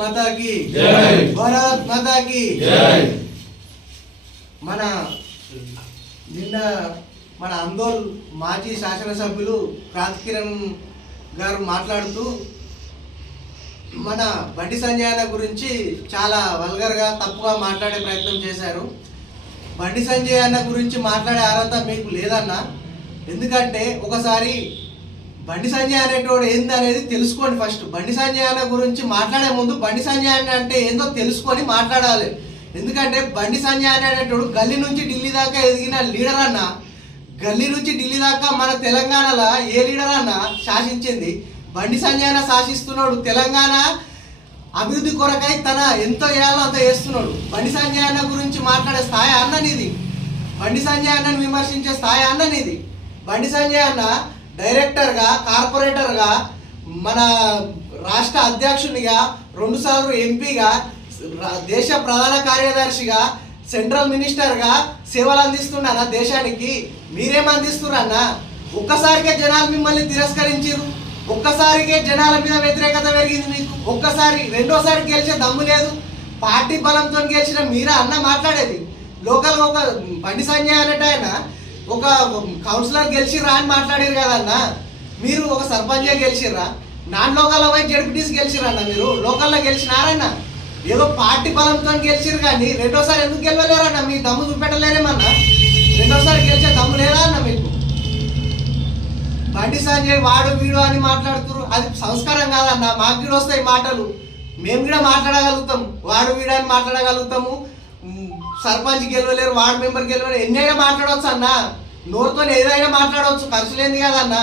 మాతా की జై, భారత్ మాతా की జై. మన నిన్న మన ఆందోళ్ మాజీ శాసనసభ్యులు క్రాంతి కిరణ్ గారు మాట్లాడుతూ మన బండి సంజయ్ అన్న గురించి చాలా వల్గర్గా తప్పుగా మాట్లాడే ప్రయత్నం చేశారు. బండి సంజయ్ అన్న గురించి మాట్లాడే అర్హత మీకు లేదన్న. ఎందుకంటే ఒకసారి బండి సంజయ్ అనేటోడు ఏంది అనేది తెలుసుకోండి. ఫస్ట్ బండి సంజయ్ అన్న గురించి మాట్లాడే ముందు బండి సంజయ్ అన్న అంటే ఏందో తెలుసుకొని మాట్లాడాలి. ఎందుకంటే బండి సంజయ్ అన్న అనేటోడు గల్లీ నుంచి ఢిల్లీ దాకా ఎదిగిన లీడర్ అన్న. గల్లీ నుంచి ఢిల్లీ దాకా మన తెలంగాణలో ఏ లీడర్ అన్న శాసించింది? బండి సంజయ్ అన్న శాసిస్తున్నాడు. తెలంగాణ అభివృద్ధి కొరకై తన ఎంతో చేయాలో అంత చేస్తున్నాడు. బండి సంజయ్ అన్న గురించి మాట్లాడే స్థాయి అన్ననిది. బండి సంజయ్ అన్నని విమర్శించే స్థాయి అన్ననిది. బండి సంజయ్ అన్న డైరెక్టర్గా, కార్పొరేటర్గా, మన రాష్ట్ర అధ్యక్షునిగా, 2 సార్లు ఎంపీగా, దేశ ప్రధాన కార్యదర్శిగా, సెంట్రల్ మినిస్టర్గా సేవలు అందిస్తున్నా దేశానికి. మీరేం అందిస్తున్నా? ఒక్కసారికే జనాలు మిమ్మల్ని తిరస్కరించారు. ఒక్కసారికే జనాల మీద వ్యతిరేకత పెరిగింది మీకు. ఒక్కసారి రెండోసారి గెలిచే దమ్ము లేదు. పార్టీ బలంతో గెలిచిన మీరా అన్న మాట్లాడేది? లోకల్గా ఒక బండి సంజయ్ అనేట ఆయన ఒక కౌన్సిలర్ గెలిచిర్రా అని మాట్లాడారు కదన్న. మీరు ఒక సర్పంచ్గా గెలిచిర్రా? నాన్ లోకల్లో పోయి జడ్పీటీసీ గెలిచిరన్న. మీరు లోకల్లో గెలిచినారన్న. ఏదో పార్టీ బలంతో గెలిచిరు కానీ రెండోసారి ఎందుకు గెలవలేరన్న? మీ దమ్ము చూపెట్టలేరేమన్నా? రెండోసారి గెలిచే దమ్ము లేదా అన్న మీకు? బండి సంజయ్ వాడు వీడు అని మాట్లాడుతున్నారు. అది సంస్కారం కాదన్న. మాకు కూడా వస్తాయి మాటలు. మేము కూడా మాట్లాడగలుగుతాం. వాడు వీడు అని మాట్లాడగలుగుతాము. సర్పంచ్ గెలవలేరు, వార్డు మెంబర్ గెలవలేరు, ఎన్నైనా మాట్లాడవచ్చు అన్న. నోరుతో ఏదైనా మాట్లాడవచ్చు, ఖర్చు లేని కదన్న.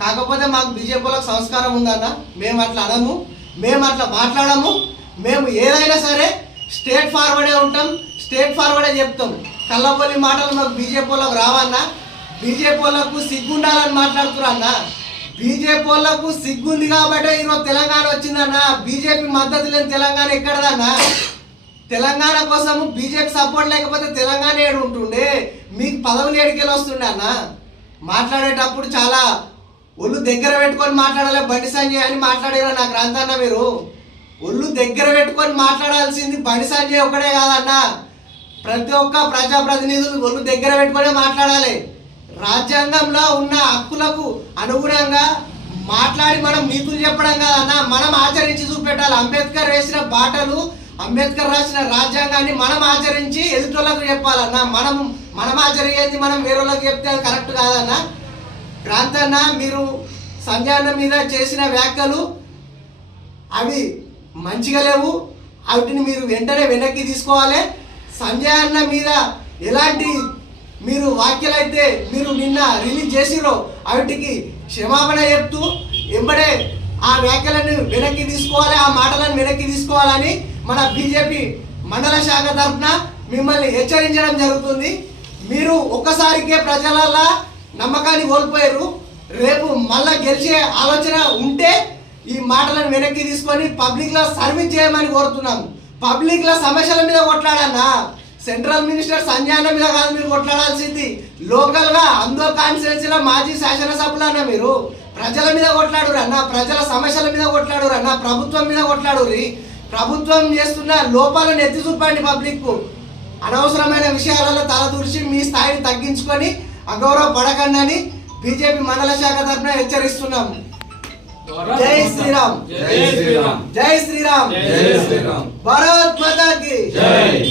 కాకపోతే మాకు బీజేపీలకు సంస్కారం ఉందన్న. మేము అట్లా అనము, మేము అట్లా మాట్లాడము. మేము ఏదైనా సరే స్ట్రేట్ ఫార్వర్డే ఉంటాం, స్ట్రేట్ ఫార్వర్డే చెప్తాం. కళ్ళబొల్లి మాటలు మాకు బీజేపీలకు రావన్నా. బీజేపీ వాళ్ళకు సిగ్గుండాలని మాట్లాడుతున్నారు అన్న. బీజేపీ వాళ్ళకు సిగ్గుంది కాబట్టి ఈరోజు తెలంగాణ వచ్చిందన్న. బీజేపీ మద్దతు లేని తెలంగాణ ఎక్కడదన్న? తెలంగాణ కోసం బీజేపీ సపోర్ట్ లేకపోతే తెలంగాణ ఏడు ఉంటుండే? మీకు పదవులు ఏడుకెళ్ళి వస్తుండే అన్న. మాట్లాడేటప్పుడు చాలా ఒళ్ళు దగ్గర పెట్టుకొని మాట్లాడాలి. బండి సంజయ్ అని మాట్లాడారు నాకు రాంతన్న. మీరు ఒళ్ళు దగ్గర పెట్టుకొని మాట్లాడాల్సింది బండి సంజయ్ ఒకటే కాదన్న. ప్రతి ఒక్క ప్రజాప్రతినిధులు ఒళ్ళు దగ్గర పెట్టుకొని మాట్లాడాలి. రాజ్యాంగంలో ఉన్న హక్కులకు అనుగుణంగా మాట్లాడి మనం నీతులు చెప్పడం కాదన్న, మనం ఆచరించి చూపెట్టాలి. అంబేద్కర్ వేసిన బాటలు, అంబేద్కర్ రాసిన రాజ్యాంగాన్ని మనం ఆచరించి ఎదుటోళ్ళకు చెప్పాలన్న. మనం ఆచరించేది మనం వేరేళ్ళకి చెప్తే అది కరెక్ట్ కాదన్న. క్రాంతన్న, మీరు సంజయ్ అన్న మీద చేసిన వ్యాఖ్యలు అవి మంచిగా లేవు. వాటిని మీరు వెంటనే వెనక్కి తీసుకోవాలి. సంజయ్ అన్న మీద ఎలాంటి మీరు వ్యాఖ్యలు అయితే మీరు నిన్న రిలీజ్ చేసిరో వాటికి క్షమాపణ చెప్తూ ఎంబడే ఆ వ్యాఖ్యలను వెనక్కి తీసుకోవాలి, ఆ మాటలను వెనక్కి తీసుకోవాలని మన బీజేపీ మండల శాఖ తరఫున మిమ్మల్ని హెచ్చరించడం జరుగుతుంది. మీరు ఒక్కసారికే ప్రజల నమ్మకాన్ని కోల్పోయారు. రేపు మళ్ళా గెలిచే ఆలోచన ఉంటే ఈ మాటలను వెనక్కి తీసుకొని పబ్లిక్లో సర్వీస్ చేయమని కోరుతున్నాము. పబ్లిక్లో సమస్యల మీద కొట్లాడన్నా. సెంట్రల్ మినిస్టర్ సంజయ్ అన్న మీద కాదు మీరు కొట్లాడాల్సింది. లోకల్గా ఆందోళన కాన్స్టిట్యున్సీలో మాజీ శాసనసభ్యులు అన్న మీరు ప్రజల మీద కొట్లాడురు అన్న. ప్రజల సమస్యల మీద కొట్లాడురు అన్న. ప్రభుత్వం మీద కొట్లాడురి. ప్రభుత్వం చేస్తున్న లోపాలను ఎత్తి చూపండి పబ్లిక్. అనవసరమైన విషయాలలో తలదూర్చి మీ స్థాయిని తగ్గించుకొని అగౌరవ పడకండి అని బీజేపీ మండల శాఖ తరఫున హెచ్చరిస్తున్నాము. జై శ్రీరామ్, జై శ్రీరామ్, జై శ్రీరామ్, జై శ్రీరామ్. భారత్ మాతా की జై.